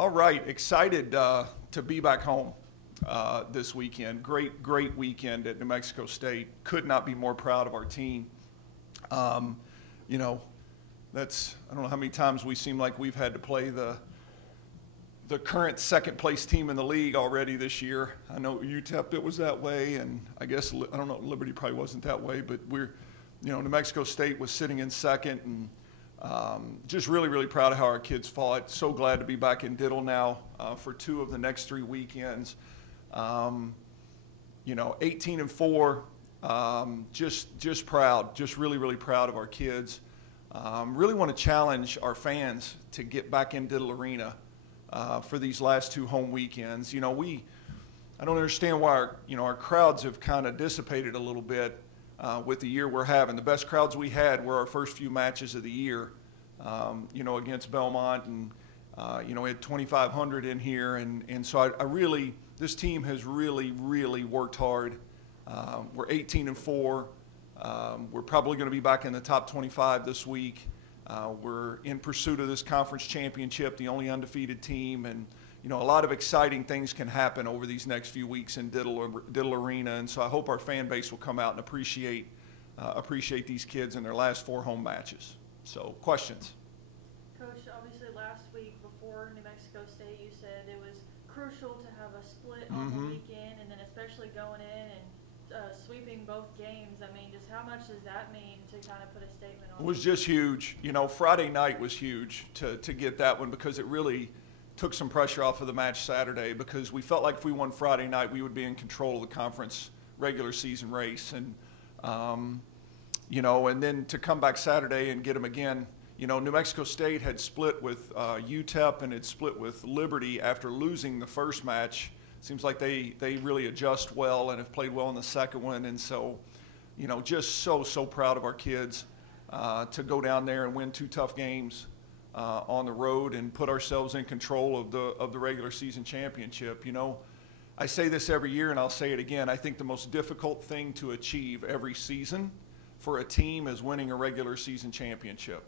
All right, excited to be back home this weekend. Great weekend at New Mexico State. Could not be more proud of our team. You know, I don't know how many times we seem like we've had to play the current second place team in the league already this year. I know UTEP it was that way, and I guess I don't know, Liberty probably wasn't that way, but New Mexico State was sitting in second, and just really proud of how our kids fought. So glad to be back in Diddle now for 2 of the next 3 weekends. 18-4, just proud, just really proud of our kids. Really want to challenge our fans to get back in Diddle Arena for these last 2 home weekends. I don't understand why our crowds have kind of dissipated a little bit with the year we're having. The best crowds we had were our first few matches of the year, against Belmont, and we had 2,500 in here, and so this team has really worked hard. We're 18-4. We're probably going to be back in the top 25 this week. We're in pursuit of this conference championship, the only undefeated team, and a lot of exciting things can happen over these next few weeks in Diddle Arena, and so I hope our fan base will come out and appreciate these kids in their last 4 home matches. So, questions? Coach, obviously last week before New Mexico State, you said it was crucial to have a split on the weekend, and then especially going in and sweeping both games. I mean, just how much does that mean to kind of put a statement on? It was just huge. Friday night was huge to get that one, because it really took some pressure off of the match Saturday, because we felt like if we won Friday night, we would be in control of the conference regular season race. And, and then to come back Saturday and get them again. New Mexico State had split with UTEP and had split with Liberty after losing the first match. Seems like they really adjust well and have played well in the second one. And so, just so proud of our kids to go down there and win 2 tough games on the road and put ourselves in control of the regular season championship. I say this every year, and I'll say it again. I think the most difficult thing to achieve every season for a team is winning a regular season championship.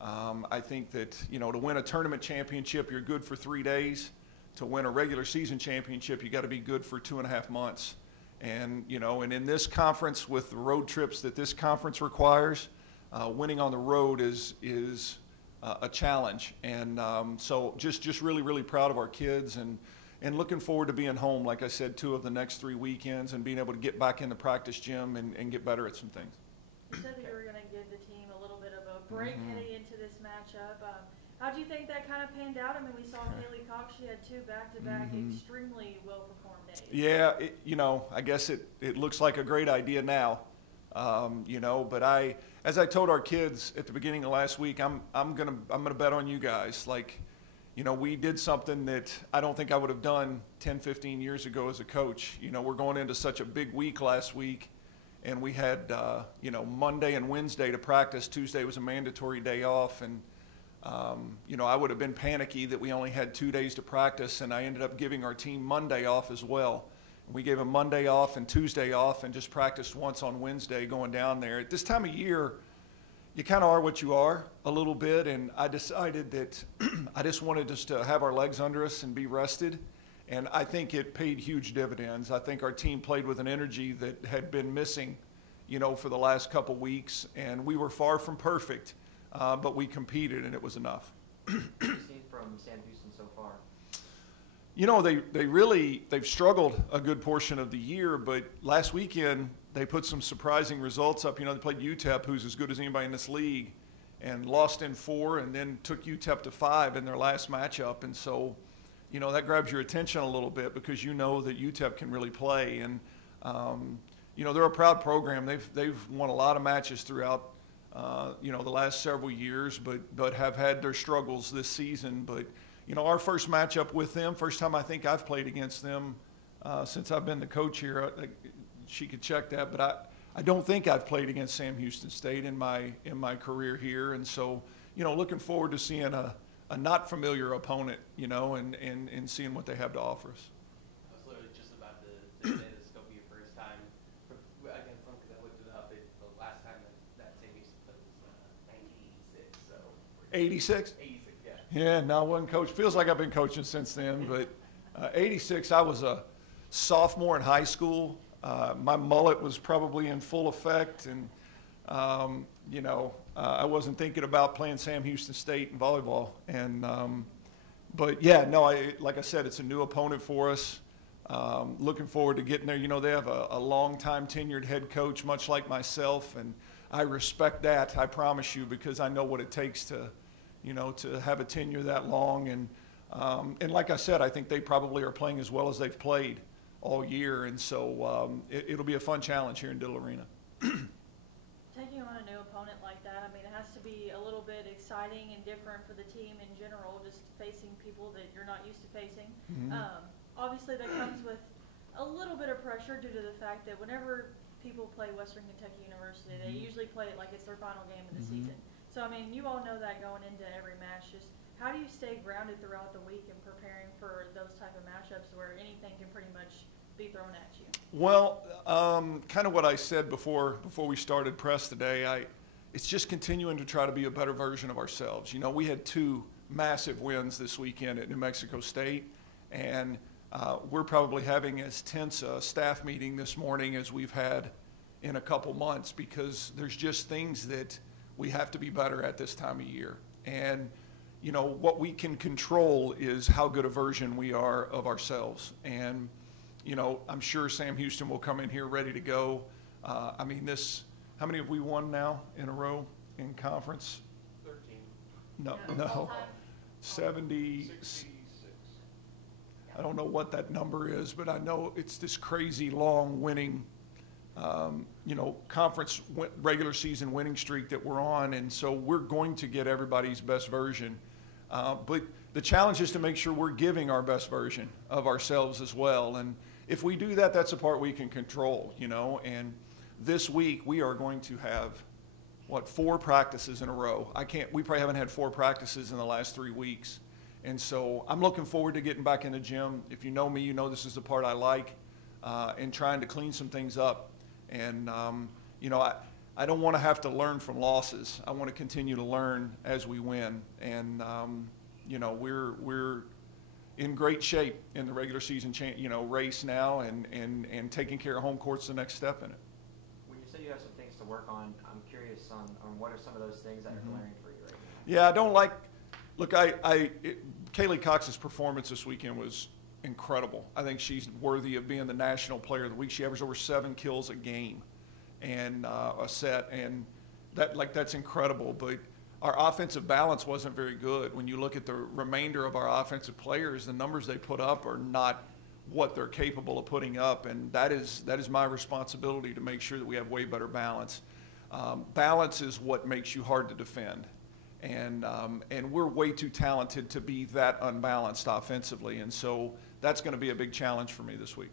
I think that, to win a tournament championship, you're good for 3 days. To win a regular season championship, you got to be good for 2.5 months. And, and in this conference, with the road trips that this conference requires, winning on the road is a challenge. And so just really proud of our kids, and looking forward to being home, like I said, 2 of the next 3 weekends, and being able to get back in the practice gym and get better at some things. You said that you were going to give the team a little bit of a break heading into this matchup. How do you think that kind of panned out? I mean, we saw Haley Cox. She had 2 back-to-back extremely well-performed days. Yeah, I guess it looks like a great idea now. But as I told our kids at the beginning of last week, I'm gonna bet on you guys. Like, we did something that I don't think I would have done 10, 15 years ago as a coach. We're going into such a big week last week, and we had Monday and Wednesday to practice. Tuesday was a mandatory day off, and I would have been panicky that we only had 2 days to practice, and I ended up giving our team Monday off as well. We gave them Monday off and Tuesday off, and just practiced once on Wednesday going down there. At this time of year, you kind of are what you are a little bit, and I decided that I just wanted us to have our legs under us and be rested, and I think it paid huge dividends. I think our team played with an energy that had been missing, for the last couple weeks, and we were far from perfect. But we competed, and it was enough. What have you seen from Sam Houston so far? They've struggled a good portion of the year, but last weekend they put some surprising results up. They played UTEP, who's as good as anybody in this league, and lost in 4, and then took UTEP to 5 in their last matchup. And so, that grabs your attention a little bit, because that UTEP can really play. And they're a proud program. They've won a lot of matches throughout the last several years, but have had their struggles this season. But, our first matchup with them, first time I think I've played against them since I've been the coach here. She could check that, but I don't think I've played against Sam Houston State in my career here. And so, looking forward to seeing a not familiar opponent, and seeing what they have to offer us. I was literally just about to say this is going to be your first time against them, because I looked it up. The last time that Sam Houston played was 1986. So 86? 86, yeah. Yeah, no, I wasn't coach. Feels like I've been coaching since then, but 86, I was a sophomore in high school. My mullet was probably in full effect, and, I wasn't thinking about playing Sam Houston State in volleyball. But, yeah, no, like I said, it's a new opponent for us. Looking forward to getting there. They have a long-time tenured head coach, much like myself, and I respect that, I promise you, because I know what it takes to have a tenure that long. And like I said, I think they probably are playing as well as they've played all year. And so it'll be a fun challenge here in Diddle Arena. Taking on a new opponent like that, I mean, it has to be a little bit exciting and different for the team in general, just facing people that you're not used to facing. Obviously, that comes with a little bit of pressure due to the fact that whenever people play Western Kentucky University, they usually play it like it's their final game of the season. So, I mean, you all know that going into every match. Just how do you stay grounded throughout the week and preparing for those type of matchups where anything can pretty much be thrown at you? Well, kind of what I said before we started press today, it's just continuing to try to be a better version of ourselves. We had 2 massive wins this weekend at New Mexico State, and we're probably having as tense a staff meeting this morning as we've had in a couple months, because there's just things that we have to be better at this time of year. And, what we can control is how good a version we are of ourselves. And, I'm sure Sam Houston will come in here ready to go. How many have we won now in a row in conference? 13. No. 70. 66. I don't know what that number is, but I know it's this crazy long winning, conference regular season winning streak that we're on. And so we're going to get everybody's best version. But the challenge is to make sure we're giving our best version of ourselves as well. And if we do that, that's a part we can control, And this week we are going to have, 4 practices in a row. We probably haven't had 4 practices in the last 3 weeks. And so I'm looking forward to getting back in the gym. If you know me, you know this is the part I like, and trying to clean some things up. And, I don't want to have to learn from losses. I want to continue to learn as we win. And, we're in great shape in the regular season race now, and taking care of home court's the next step in it. When you say you have some things to work on, I'm curious on what are some of those things that are glaring for you right now? Yeah, I don't like – look, Kaylee Cox's performance this weekend was incredible. I think she's worthy of being the National Player of the Week. She averaged over 7 kills a game and a set, and that's incredible. But our offensive balance wasn't very good. When you look at the remainder of our offensive players, the numbers they put up are not what they're capable of putting up, and that is my responsibility to make sure that we have way better balance. Balance is what makes you hard to defend. And we're way too talented to be that unbalanced offensively. And so that's going to be a big challenge for me this week.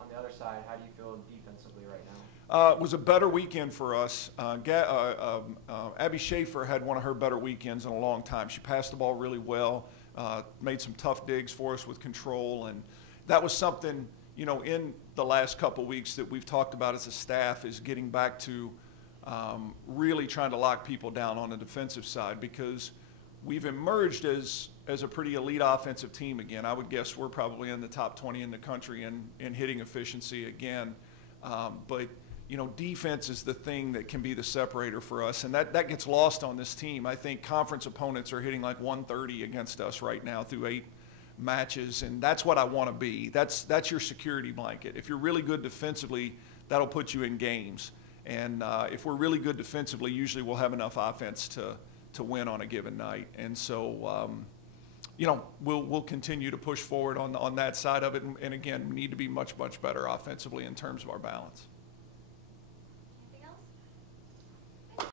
On the other side, how do you feel defensively right now? It was a better weekend for us. Abby Schaefer had one of her better weekends in a long time. She passed the ball really well, made some tough digs for us with control. And that was something, in the last couple weeks that we've talked about as a staff, is getting back to really trying to lock people down on the defensive side, because we've emerged as a pretty elite offensive team again. I would guess we're probably in the top 20 in the country in hitting efficiency again. But, defense is the thing that can be the separator for us, and that gets lost on this team. I think conference opponents are hitting like 130 against us right now through 8 matches, and that's what I want to be. That's your security blanket. If you're really good defensively, that'll put you in games. And if we're really good defensively, usually we'll have enough offense to win on a given night. And so, we'll continue to push forward on that side of it. And again, we need to be much, much better offensively in terms of our balance.